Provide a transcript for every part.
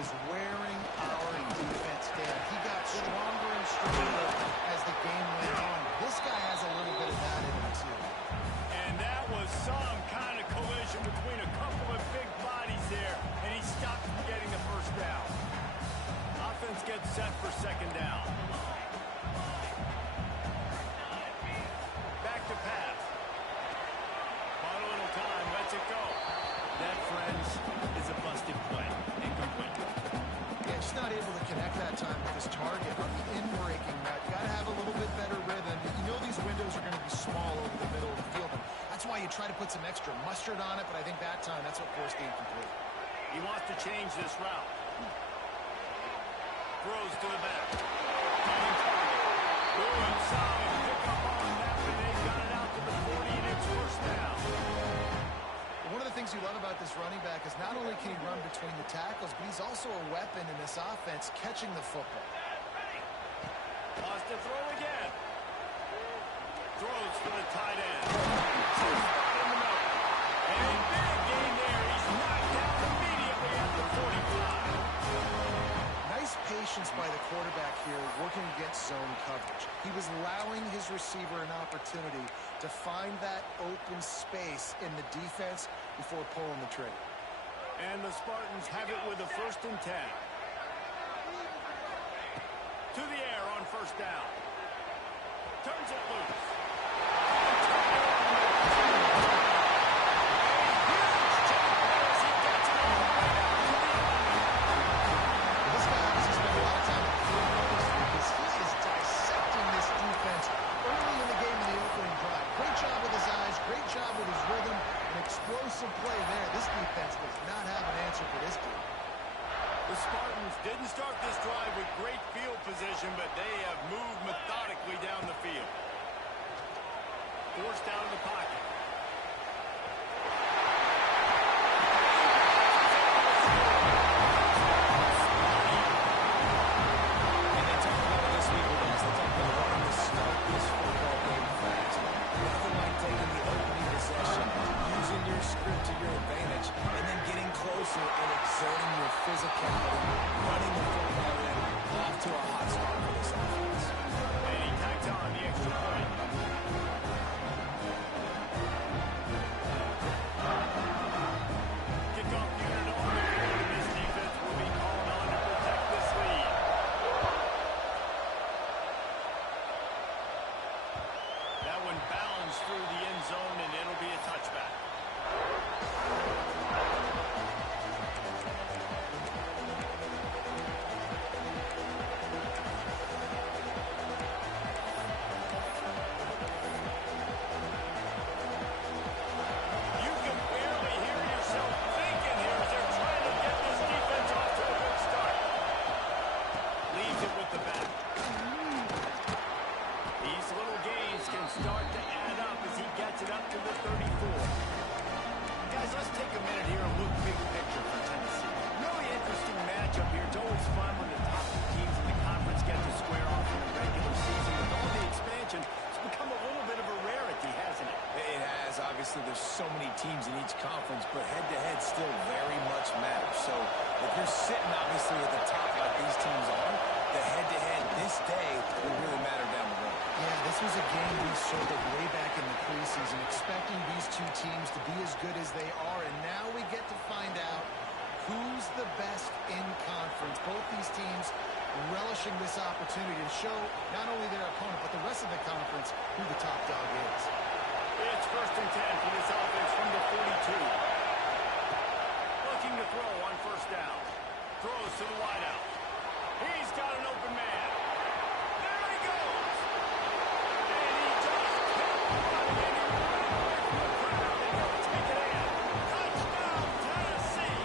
was wearing our defense down. He got stronger and stronger as the game went on. This guy has a little bit of that in him, too. And that was some kind of collision between a couple of big bodies there, and he stopped from getting the first down. Offense gets set for second down. Back to pass. Bought a little time, lets it go. That, friends, is a busted play. Incomplete. Yeah, just not able to connect that time with his target on the in-breaking route. Got to have a little bit better rhythm. You know these windows are going to be small over the middle of the field. And that's why you try to put some extra mustard on it, but I think that time that's what forced the incomplete. He wants to change this route. Throws to the back. Good, solid pick up on that, and they got it out to the 40, and it's first down. One of the things you love about this running back is not only can he run between the tackles, but he's also a weapon in this offense catching the football. Wants to throw again. Throws to the tight end. In the middle. And big gain there. He's knocked down immediately at the 45. Nice patience by the quarterback here working against zone coverage. He was allowing his receiver an opportunity to find that open space in the defense before pulling the trigger. And the Spartans have it with a 1st and 10. To the air on first down. Turns it loose. This guy obviously spent a lot of time at the field because he is dissecting this defense early in the game in the opening drive. Great job with his eyes, great job with his rhythm, an explosive play there. This defense does not have an answer for this team. The Spartans didn't start this drive with great field position, but they have moved methodically down the field. Forced out of the pocket. And they talk about it this week with us. They talk about wanting to start this football game fast. Nothing like taking the opening possession, using your script to your advantage, and then getting closer and exerting your physicality, running the football in, off to a hot start for this offense. And he tacked on the extra point. Kickoff unit on the field, and this defense will be called on to protect this lead. That one bounds through the end zone, and it'll be a touchback. You can barely hear yourself thinking here as they're trying to get this defense off to a good start. Leaves it with the back. These little gains can start to add up as he gets it up to the 34. Guys, let's take a minute here and look big picture for Tennessee. Really interesting matchup here. It's always fun when the top two teams in the conference get to square off in the regular season. With all the expansion, it's become a little bit of a rarity, hasn't it? It has. Obviously, there's so many teams in each conference, but head-to-head still very much matters. So if you're sitting, obviously, at the top like these teams are, the head-to-head this day will really matter down the road. Yeah, this was a game we circled way back in the preseason, expecting these two teams to be as good as they are, and now we get to find out who's the best in conference. Both these teams relishing this opportunity to show not only their opponent, but the rest of the conference who the top dog is. It's 1st and 10 for this offense from the 42. Looking to throw on first down. Throws to the wideout. He's got an open man. There he goes. And he just kept running, and he ran away from the crowd, and he'll take it in. Touchdown, Tennessee.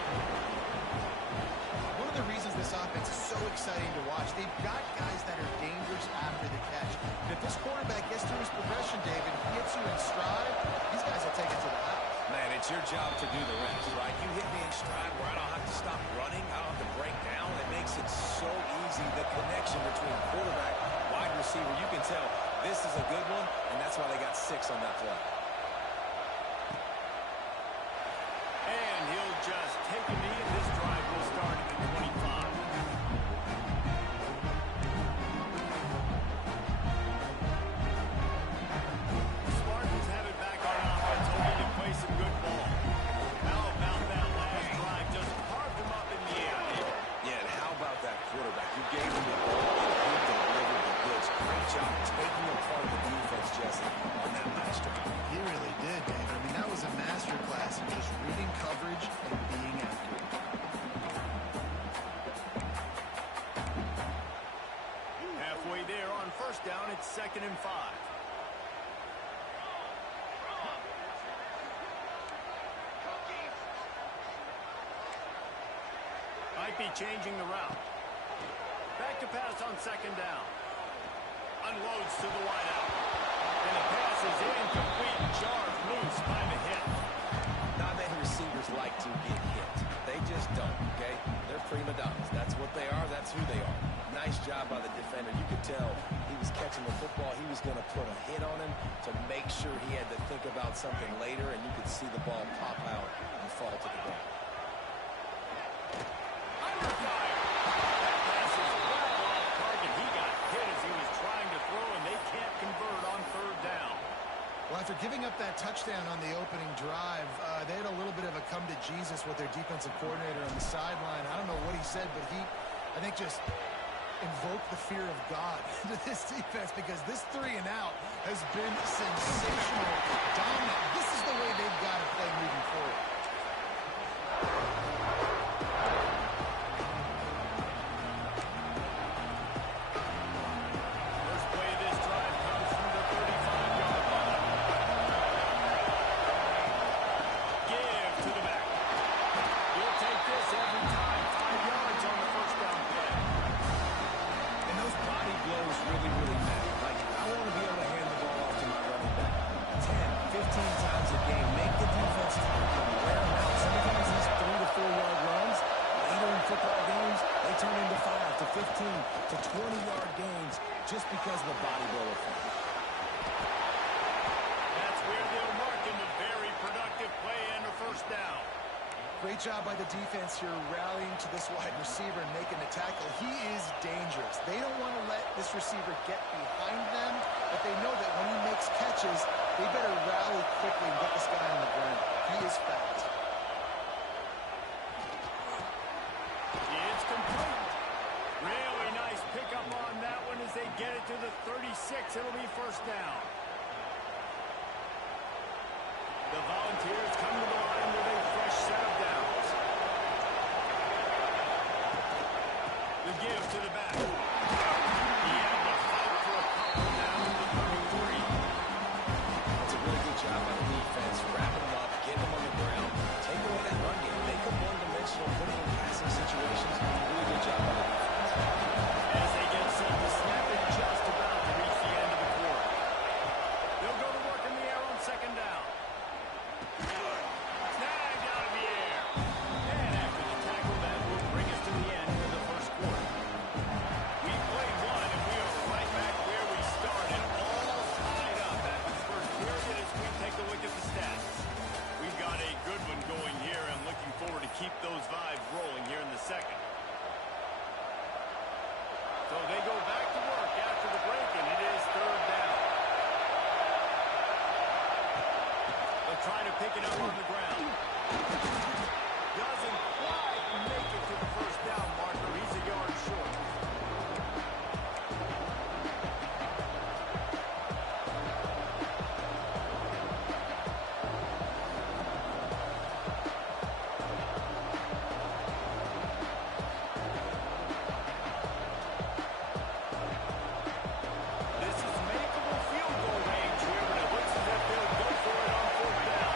One of the reasons this offense is so exciting to watch, they've got guys that are dangerous after the catch. And if this quarterback gets through his progression, David, hits you in stride, these guys will take it to the house. Man, it's your job to do the rest, right? You hit me in stride where I don't have to stop running. I don't have to break down. It makes it so easy. The connection between quarterback, wide receiver, you can tell this is a good one, and that's why they got 6 on that play. And he'll just take a knee, and this drive will start at the 25. Might be changing the route. Back to pass on second down. Unloads to the wideout. And the pass is incomplete. Charged loose by the hit. Not many receivers like to get hit. They just don't, okay? They're prima donnas. That's what they are. That's who they are. Nice job by the defender. You could tell he was catching the football. He was going to put a hit on him to make sure he had to think about something later, and you could see the ball pop out and fall to the ground. Under fire. That pass is well off target. He got hit as he was trying to throw, and they can't convert on third down. Well, after giving up that touchdown on the opening drive, they had a little bit of a come to Jesus with their defensive coordinator on the sideline. I don't know what he said, but he, I think, just invoked the fear of God into this defense, because this 3 and out has been sensational, dominant. This is the way they've got to play moving forward. First play of this drive comes from the 35-yard line. Give to the back. He'll take this every time. 5 yards on the first down play. And those body blows really, really matter. Like, I want to be able to hand the ball off to my running back 10, 15 times a game. Make the defense tackle, wear them out. Sometimes these 3 to 4 yard runs, later in football games, they turn into 5 to 15 to 20-yard gains just because of the body blow effect. That's where they'll mark him. A very productive play and a first down. Great job by the defense here, rallying to this wide receiver and making the tackle. He is dangerous. They don't want to let this receiver get behind them, but they know that when he makes catches, they better rally quickly and get this guy on the ground. He is fast. It's complete. Really nice pickup on that one as they get it to the 36. It'll be first down. The Volunteers come to the line with a fresh set of downs. The give to the back. He had to fight for a couple down to the 33. That's a really good job by the defense. Wrapping them up, getting them on the ground, take away that run game, make them one-dimensional, put them in passing situations. Really good job by the defense. As they get set to snap it just about to reach the end of the quarter. They'll go to work in the air on second down. Snagged out of the air. And after the tackle, that will bring us to the end of the first quarter. We played one, and we are right back where we started, all tied up after the first period as we take a look at the stats. We've got a good one going here, and looking forward to keep those vibes rolling here in the second. So they go back to work after the break, and it is third down. They'll try to pick it up on the ground. Doesn't quite make it to the first down marker. He's a yard short. This is makeable field goal range here, but it looks as if they'll go for it on fourth down.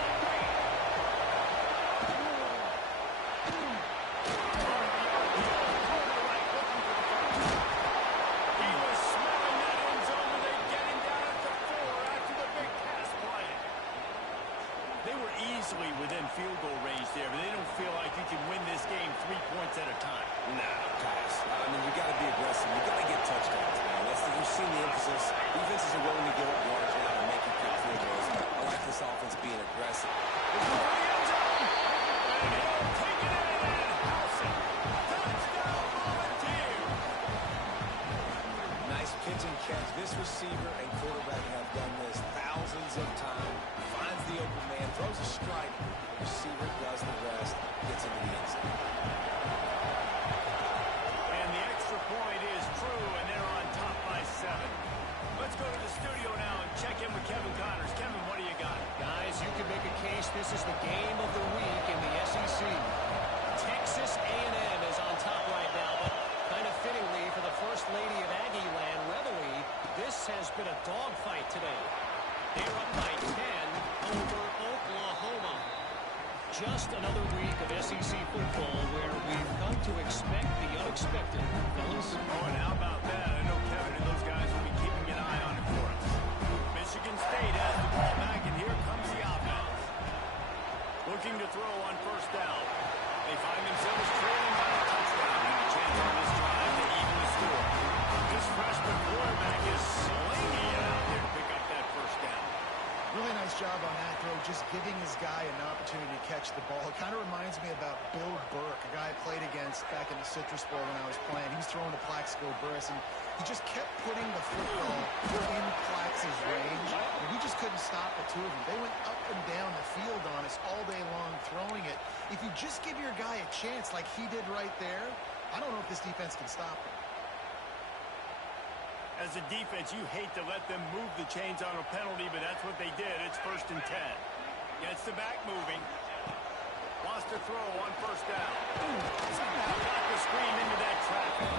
catch the ball. It kind of reminds me about Bill Burke, a guy I played against back in the Citrus Bowl when I was playing. He was throwing to Plaxico Burress, and he just kept putting the football in Plax's range, and we just couldn't stop the two of them. They went up and down the field on us all day long throwing it. If you just give your guy a chance like he did right there, I don't know if this defense can stop him. As a defense, you hate to let them move the chains on a penalty, but that's what they did. It's 1st and 10. Gets the back moving. Wants to throw on 1st down. Somehow got the screen into that traffic.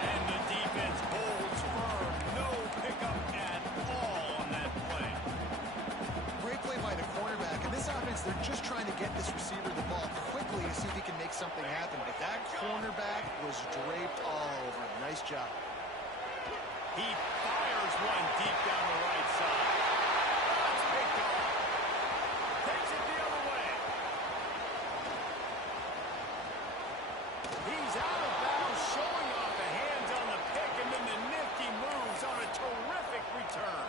And the defense holds firm. No pickup at all on that play. Great play by the cornerback. In this offense, they're just trying to get this receiver the ball quickly to see if he can make something happen. But that cornerback was draped all over him. Nice job. He fires one deep down the right side. That's picked off. Takes it the other way. He's out of bounds, showing off the hands on the pick, and then the nifty moves on a terrific return.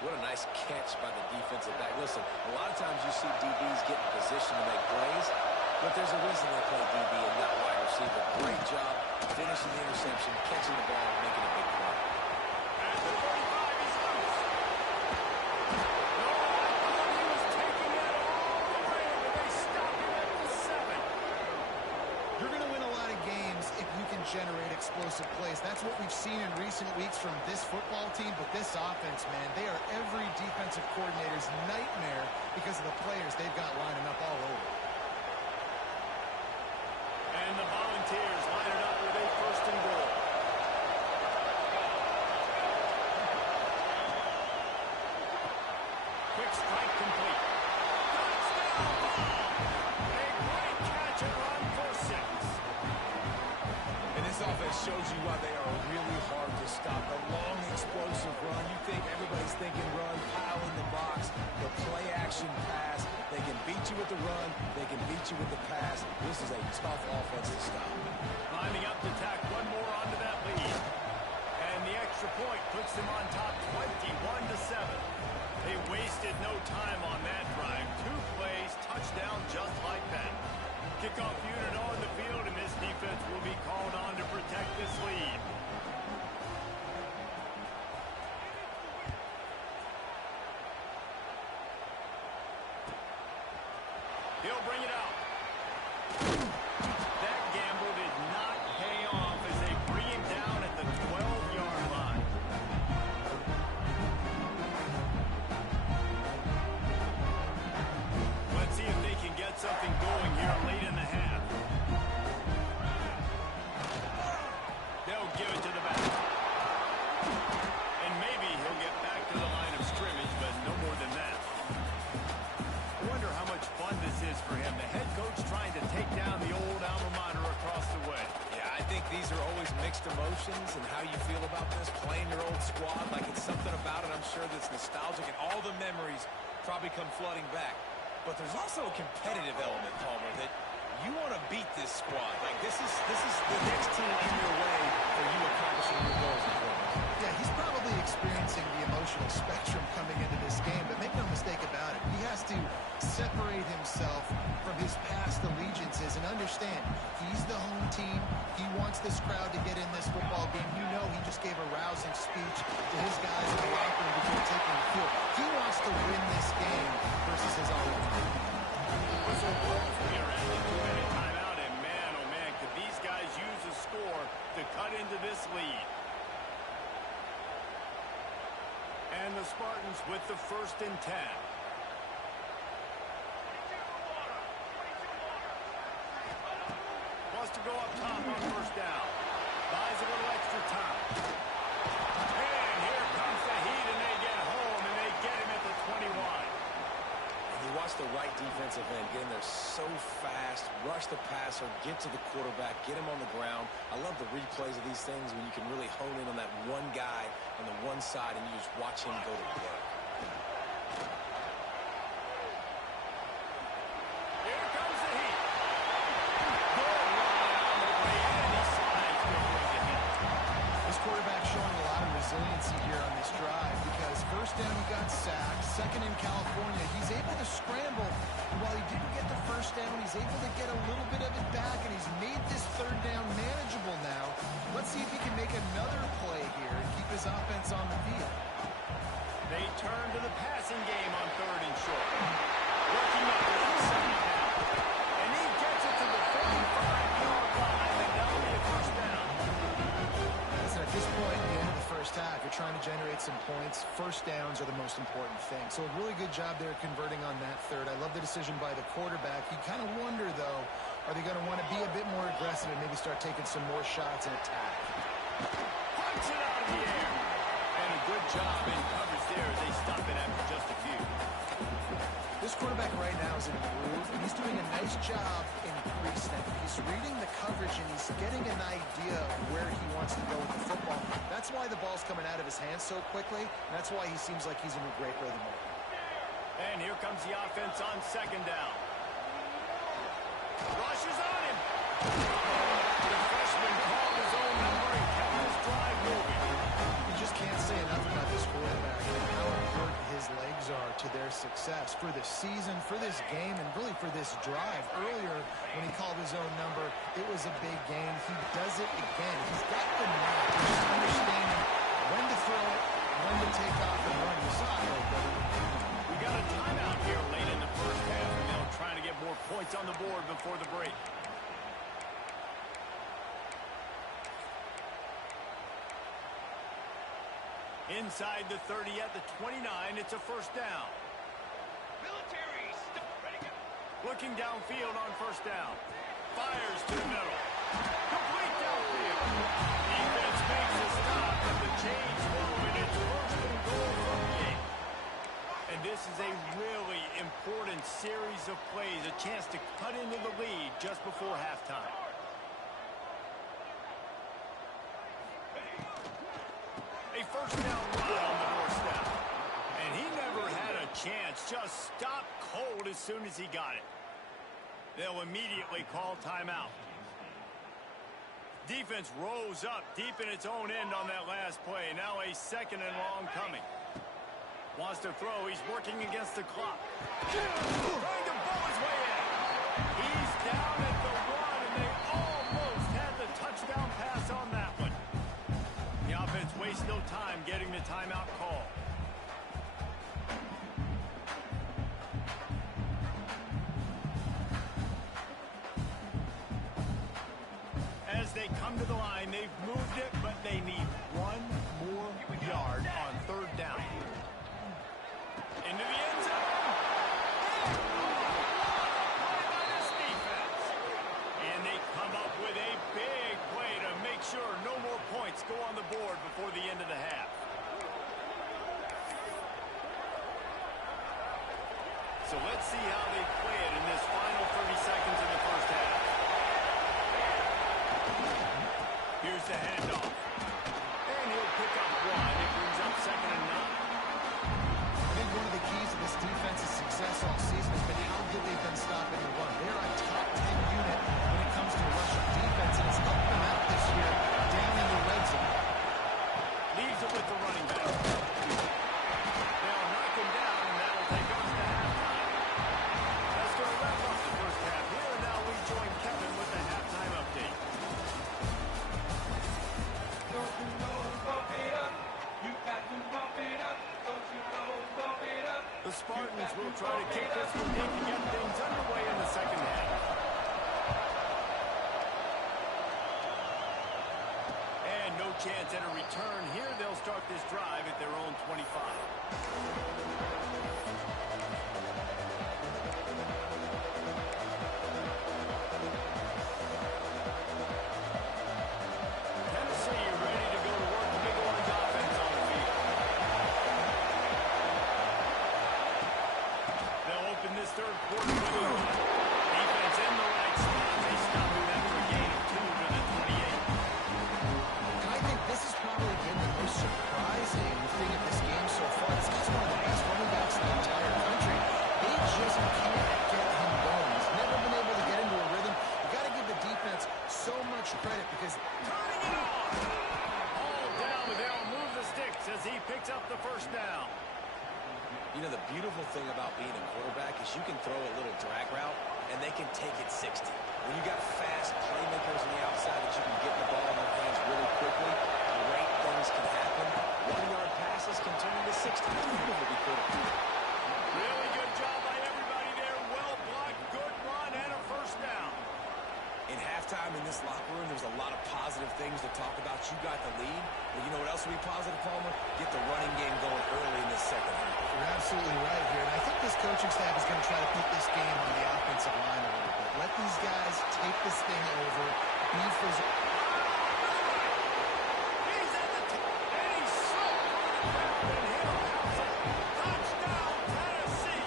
What a nice catch by the defensive back. Listen, a lot of times you see DBs get in position to make plays, but there's a reason they play DB and not wide receiver. Great job finishing the interception, catching the ball, and making a big play. At the 35, he's loose. No, I thought he was taking that all the way, but they stopped him at the 7. You're going to win a lot of games if you can generate explosive plays. That's what we've seen in recent weeks from this football team, but this offense, man, they are every defensive coordinator's nightmare because of the players they've got lining up all over. And the Volunteers line it up with a 1st and goal. Quick strike complete. Touchdown ball! A great catch and run for 6. And this offense shows you why they are really hard to stop. The long, explosive run. You think everybody's thinking run, pile in the box. The play-action pass. They can beat you with the run. They can beat you with the pass. This is a tough offense to stop. Lining up to tack one more onto that lead. And the extra point puts them on top 21-7. They wasted no time on that drive. 2 plays, touchdown just like that. Kickoff unit on the field, and this defense will be called on to protect this lead. He'll bring it out. That gamble did not pay off as they bring him down at the 12-yard line. Let's see if they can get something going here late in the half. They'll give it to the back. And maybe he'll get back to the line of scrimmage, but no more than that. I wonder how much fun this is for him. The head coach trying to take down the old alma mater across the way. Yeah, I think these are always mixed emotions and how you feel about this, playing your old squad. Like it's something about it, I'm sure, that's nostalgic, and all the memories probably come flooding back. But there's also a competitive element, Palmer, that you want to beat this squad. Like this is the next team in your way for you accomplishing your goals and goals. Yeah, he's probably experiencing the emotional spectrum coming into this game, but make no mistake about it. He has to separate himself from his past allegiances and understand he's the home team. He wants this crowd to get in this football game. You know he just gave a rousing speech to his guys in the locker room before taking the field. He wants to win this game versus his own team. We are at the 2-minute timeout, and man, oh man, could these guys use a score to cut into this lead. And the Spartans with the 1st and 10. Wants to go up top on 1st down. Buys a little extra time. And here comes the heat, and they get home, and they get him at the 21. And you watch the right defensive end get in there so fast, rush the passer, get to the quarterback, get him on the ground. I love the replays of these things when you can really hone in on that one guy on the one side and you just watch him go to work. Here comes the heat. Good line on the play, and he slides before the hit. This quarterback showing a lot of resiliency here on this drive because 1st down he got sacked, 2nd in California. He's able to scramble, and while he didn't get the 1st He's able to get a little bit of it back, and he's made this third down manageable now. Let's see if he can make another play here and keep his offense on the field. They turn to the passing game on 3rd and short. Working up to the second half. And he gets it to the 45-yard line, and that'll be a first down. Listen, at this point in the end of the first half, you're trying to generate some points. First downs are the most important thing. So a really good job there converting on that third. I love the decision by the quarterback. You kind of wonder, though, are they going to want to be a bit more aggressive and maybe start taking some more shots and attack? Punts it out of the air. And a good job in coverage there as they stop it after just a few. This quarterback right now is in a groove, and he's doing a nice job in pre-snap. He's reading the coverage, and he's getting an idea of where he wants to go with the football. That's why the ball's coming out of his hands so quickly, and that's why he seems like he's in a great rhythm. And here comes the offense on 2nd down. Rushes on him. The freshman called his own number and kept his drive moving. You just can't say enough about this quarterback and how important his legs are to their success for this season, for this game, and really for this drive. Earlier, when he called his own number, it was a big gain. He does it again. He's got the knack. He's just understanding when to throw it, when to take off and run. You saw it, brother. We got a timeout here late in the first half, and they'll try to get more points on the board before the break. Inside the 30 at the 29, it's a first down. Military, stop, ready, go. Looking downfield on first down. Fires to the middle. Complete downfield. Defense makes a stop, and the change flowing. It's first and goal from the 8. And this is a really important series of plays, a chance to cut into the lead just before halftime. A first down run on the doorstep. And he never had a chance. Just stopped cold as soon as he got it. They'll immediately call timeout. Defense rose up deep in its own end on that last play. Now a 2nd and long coming. Wants to throw. He's working against the clock. Trying to bowl his way in. He's down at the 1, and they almost had the touchdown pass on that one. The offense wastes no time getting the timeout call. As they come to the line, they've moved it, but they need one more yard on 3rd down. Into the end zone. Play by this defense. And they come up with a big play to make sure no more points go on the board before the end of the half. So let's see how they play it in this final 30 seconds of the first half. Here's the handoff. And he'll pick up 1. It brings up 2nd and 9. I think one of the keys to this defense's success all season has been how good they've been stopping the run. They're a top 10 unit when it comes to rushing defense, and it's helped them out this year down in the red zone. Leaves it with the running back. They'll knock him down, and that'll take us to halftime. That's going to wrap up the first half here, and now we join Kevin with the halftime update. Don't you know, bump it up. You got to bump it up. Don't you know, bump it up. The Spartans will try to kick this one in to get things underway in the second half. And no chance at a return here. They'll start this drive at their own 25. Tennessee ready to go to work the Big Orange offense on the field. They'll open this third quarter with a run. Defense in the right spot. They stop him after a gain of 2 to the 28. And I think this has probably been the most surprising thing of this game so far. This guy's one of the best running backs in the entire country. They just can't get him going. He's never been able to get into a rhythm. You got to give the defense so much credit because Turning it on. All down, but they'll move the sticks as he picks up the first down. You know, the beautiful thing about being a quarterback is you can throw a little drag route, and they can take it 60. When you got fast playmakers on the outside that you can get the ball in their hands really quickly, great things can happen. 1-yard passes can turn into 60. It's beautiful to be quarterback. Really good job by everybody there. Well blocked, good run, and a first down. In halftime in this locker room, there's a lot of positive things to talk about. You got the lead. Well, you know what else will be positive, Palmer? Get the running game going early in this second half. You're absolutely right here. And I think this coaching staff is going to try to put this game on the offensive line a little bit. Let these guys take this thing over. Beef is... He's at the top, and he's so good and hit him. Touchdown, Tennessee.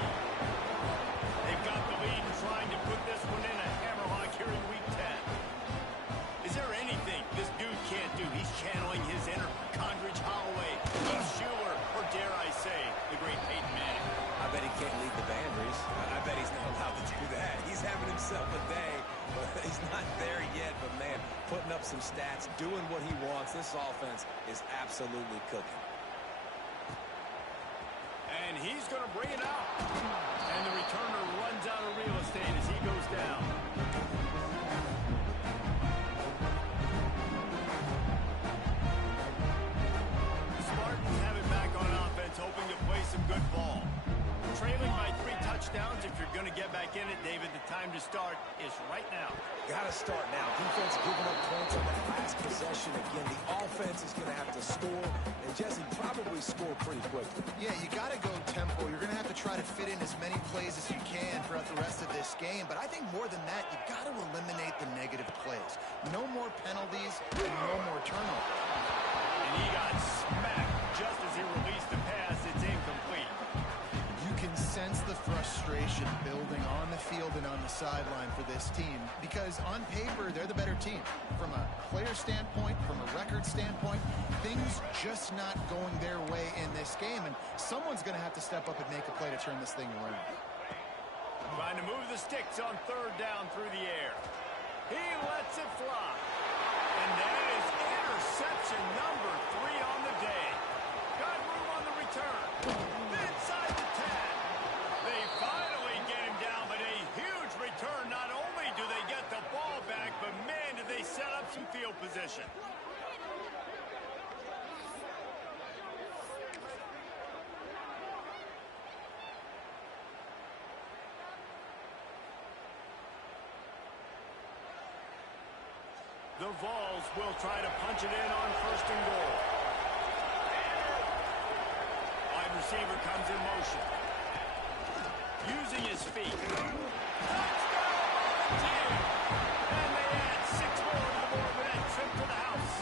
They've got the lead and trying to put this one in a hammerlock here in Week 10. Is there anything this dude can't do? He's channeling his inner Condridge Holloway, Keith Schuler, or dare I say, the great Peyton Manning. I bet he can't lead the band, Reese. I bet he's not allowed to do that. He's having himself a day, but he's not there yet. But, man, putting up some stats, doing what he wants. This offense is absolutely cooking. And he's going to bring it out. And the returner runs out of real estate as he goes down. The Spartans have it back on offense, hoping to play some good ball. Trailing by 3 touchdowns. If you're going to get back in it, David, the time to start is right now. Got to start now. Defense giving up points on that last possession. Again, the offense is going to have to score, and Jesse probably score pretty quickly. Yeah, you got to go tempo. You're going to have to try to fit in as many plays as you can throughout the rest of this game. But I think more than that, you got to eliminate the negative plays. No more penalties and no more turnovers. And he got smacked just as he released the pass. It's incomplete. You can sense the frustration building on the field and on the sideline for this team because on paper, they're the better team. From a player standpoint, from a record standpoint, things just not going their way in this game, and someone's going to have to step up and make a play to turn this thing around. Trying to move the sticks on 3rd down through the air. He lets it fly. And that is interception number 3 on the day. Got room on the return. Inside the 10. They finally get him down, but a huge return. Not only do they get the ball back, but man, did they set up some field position. The Vols will try to punch it in on 1st and goal. Wide receiver comes in motion. Using his feet. Touchdown, team! And they add 6 more to the board with that trip to the house.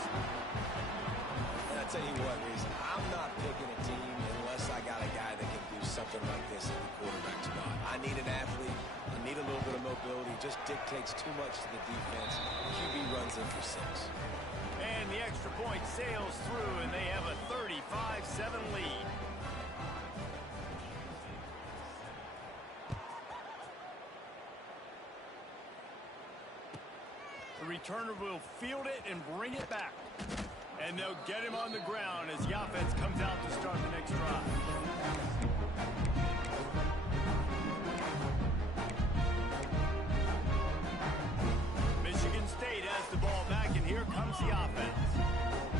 And I tell you what, Reese, I'm not picking a team unless I got a guy that can do something like this at the quarterback spot. I need an athlete. I need a little bit of mobility. Just dictates too much to the defense. QB runs in for 6. And the extra point sails through, and they have a 35-7 lead. The returner will field it and bring it back. And they'll get him on the ground as the offense comes out to start the next drive. Michigan State has the ball back, and here comes the offense.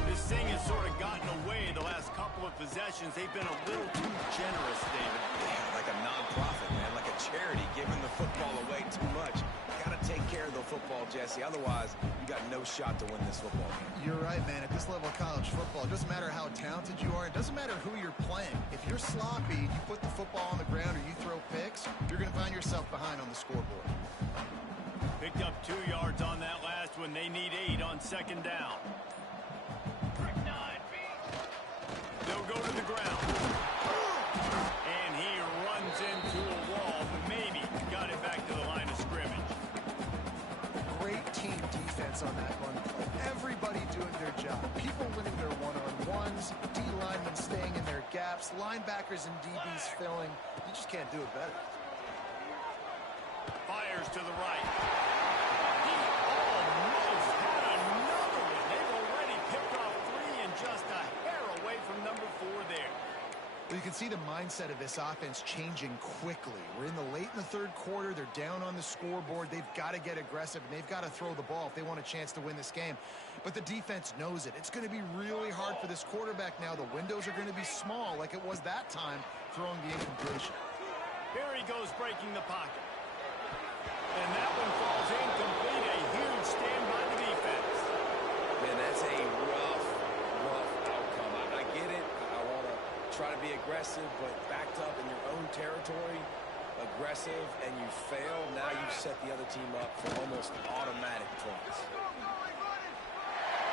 This thing has sort of gotten away the last couple of possessions. They've been a little too generous, David. Yeah, like a non-profit, man, like a charity giving the football away too much. Got to take care of the football, Jesse. Otherwise, you got no shot to win this football game. You're right, man. At this level of college football, it doesn't matter how talented you are. It doesn't matter who you're playing. If you're sloppy, you put the football on the ground or you throw picks, you're going to find yourself behind on the scoreboard. Picked up 2 yards on that last one. They need 8 on 2nd down. They'll go to the ground. And he runs into a wall, but maybe got it back to the line of scrimmage. Great team defense on that run play. Everybody doing their job. People winning their one-on-ones, D linemen staying in their gaps, linebackers and DBs filling. You just can't do it better. Fires to the right. He almost had another one. They've already picked off 3 and just a hair away from number 4 there. You can see the mindset of this offense changing quickly. We're in the late in the third quarter. They're down on the scoreboard. They've got to get aggressive, and they've got to throw the ball if they want a chance to win this game. But the defense knows it. It's going to be really hard for this quarterback now. The windows are going to be small like it was that time throwing the incompletion. Here he goes breaking the pocket. And that one falls incomplete. A huge stand by the defense. Man, that's a rough outcome. I get it. I want to try to be aggressive, but backed up in your own territory, aggressive, and you fail. Now you've set the other team up for almost automatic points.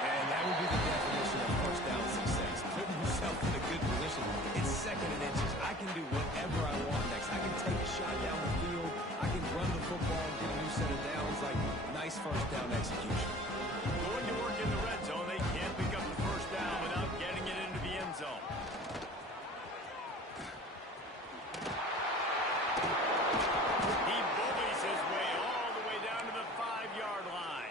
And that would be the definition of first down success. Putting yourself in a good position. It's second and inches. I can do whatever I want next. I can take a shot down the field. I can run the football and get a new set of downs. Like, nice first down execution. Going to work in the red zone. They can't pick up the first down without getting it into the end zone. He bullies his way all the way down to the 5-yard line.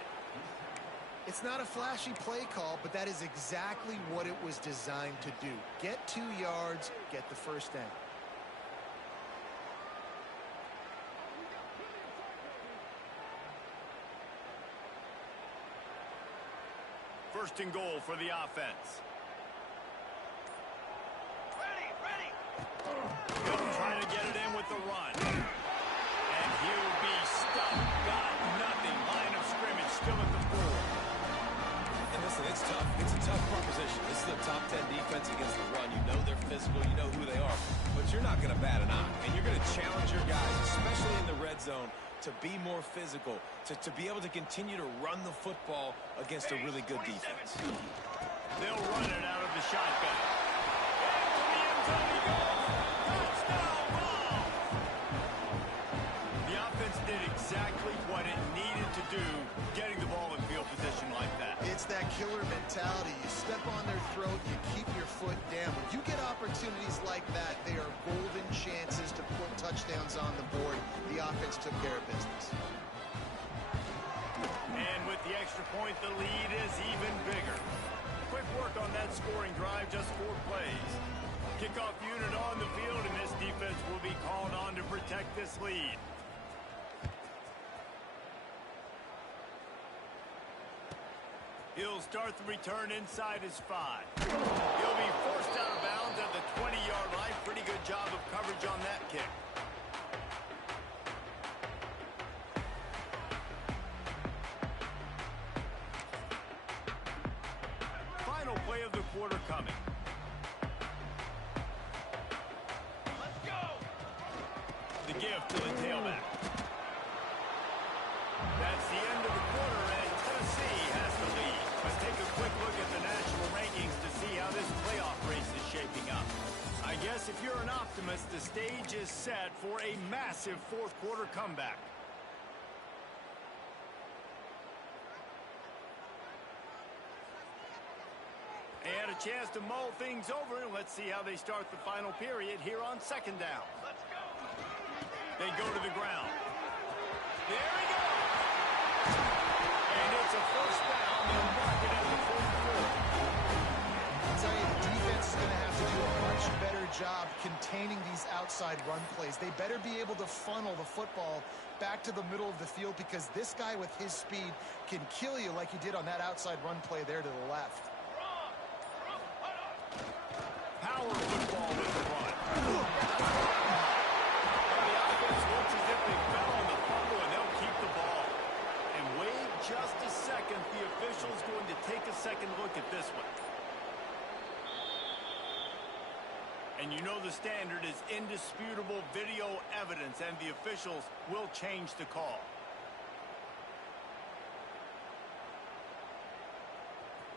It's not a flashy play call, but that is exactly what it was designed to do. Get 2 yards, get the first down. First and goal for the offense. He'll try to get it in with the run. And he'll be stuffed. Got nothing. Line of scrimmage still at the 4. And listen, it's tough. It's a tough proposition. This is a top 10 defense against the run. You know they're physical. You know who they are. But you're not going to bat an eye. And you're going to challenge your guys, especially in the red zone, to be more physical, to be able to continue to run the football against a really good defense. They'll run it out of the shotgun. Into the end zone he goes. Touchdown ball. The offense did exactly what it needed to do, getting the ball in field position like that. It's that killer mentality. You step on their throat, you keep your foot down. When you get opportunities like that, they are golden chances to put touchdowns on the board. The offense took care of business. And with the extra point, the lead is even bigger. Quick work on that scoring drive, just 4 plays. Kickoff unit on the field, and this defense will be called on to protect this lead. He'll start the return inside his 5. He'll be forced out of bounds at the 20-yard line. Pretty good job of coverage on that kick. Final play of the quarter coming. Let's go! The give to the tailback. That's the end of the quarter, and Tennessee has the lead. Let's take a quick look at the national rankings to see how this playoff race is shaping up. I guess if you're an optimist, the stage is set for a massive fourth quarter comeback. And a chance to mull things over, and let's see how they start the final period here on second down. Let's go. They go to the ground. There he goes. And it's a first down. They'll mark it at the 44. I'll tell you, the defense is going to have to do a much better job containing these outside run plays. They better be able to funnel the football back to the middle of the field, because this guy with his speed can kill you like he did on that outside run play there to the left. Power football with the run. And the offense looks as if they fell on the fumble, and they'll keep the ball. And wait just a second. The official's going to take a second look at this one. And you know the standard is indisputable video evidence, and the officials will change the call.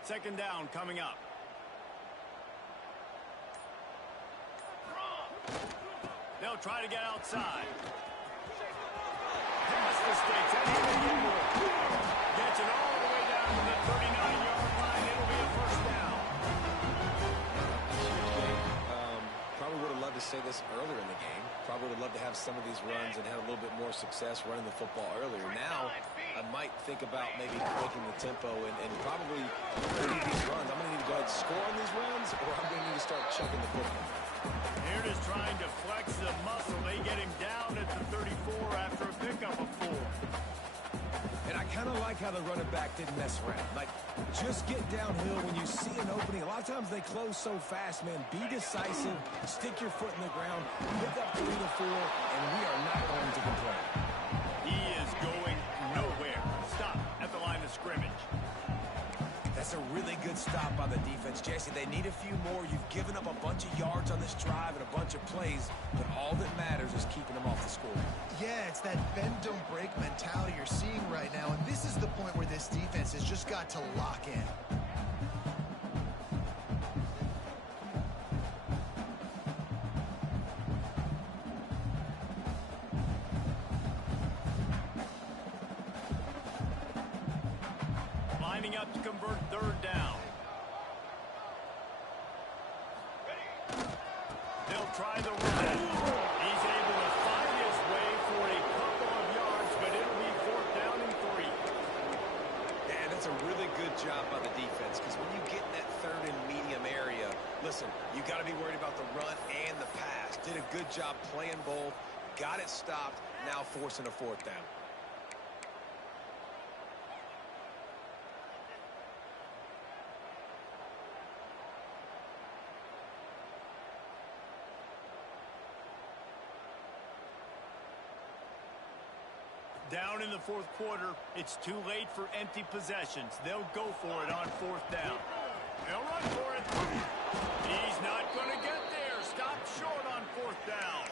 Second down coming up. They'll try to get outside. Pass mistakes, and he will get more. Gets it all the way down to the 39-yard line. It'll be a first down. Probably would have loved to say this earlier in the game. Probably would have loved to have some of these runs and have a little bit more success running the football earlier. Now, I might think about maybe breaking the tempo and probably these runs. I'm going to need to go ahead and score on these runs, or I'm going to need to start chucking the football. They're just trying to flex the muscle. They get him down at the 34 after a pickup of 4. And I kind of like how the running back didn't mess around. Like, just get downhill when you see an opening. A lot of times they close so fast, man. Be decisive, stick your foot in the ground, pick up 3 to 4, and we are not going to complain. He is going nowhere. Stop at the line of scrimmage. That's a really good stop by the defense, Jesse. They need a few more. You've given up a bunch of yards on this drive and a bunch of plays, but all that matters is keeping them off the score. Yeah, it's that bend, don't break mentality you're seeing right now, and this is the point where this defense has just got to lock in. Lining up to convert 3rd down. They'll try the run. He's able to find his way for a couple of yards, but it'll be 4th down and 3. And that's a really good job by the defense, because when you get in that 3rd and medium area, listen, you got to be worried about the run and the pass. Did a good job playing both, got it stopped, now forcing a 4th down. Down in the 4th quarter, it's too late for empty possessions. They'll go for it on 4th down. They'll run for it. He's not going to get there. Stop short on 4th down.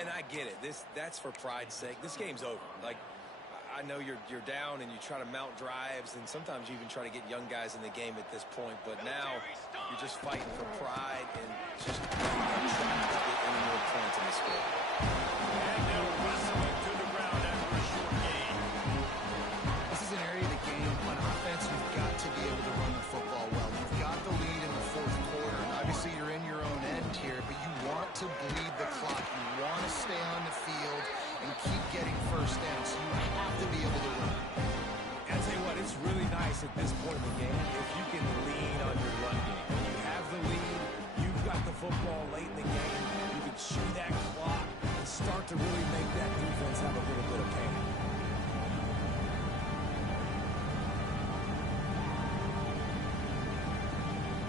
And I get it. That's for pride's sake. This game's over. Like, I know you're down and you try to mount drives, and sometimes you even try to get young guys in the game at this point. But now you're just fighting for pride and just trying to get any more points in the score. And they'll wrestle it to the ground after a short gain. This is an area of the game on offense you've got to be able to run the football well. You've got the lead in the 4th quarter, and obviously you're in your own end here, but you want to bleed the clock. You want to stay on the field and keep getting 1st down, so you have to be able to run. I tell you what, it's really nice at this point in the game if you can lean on your run game. When you have the lead, you've got the football late in the game, you can chew that clock and start to really make that defense have a little bit of pain.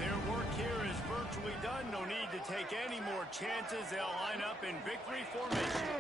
Their work here is virtually done. No need to take any more chances. They'll line up in victory formation.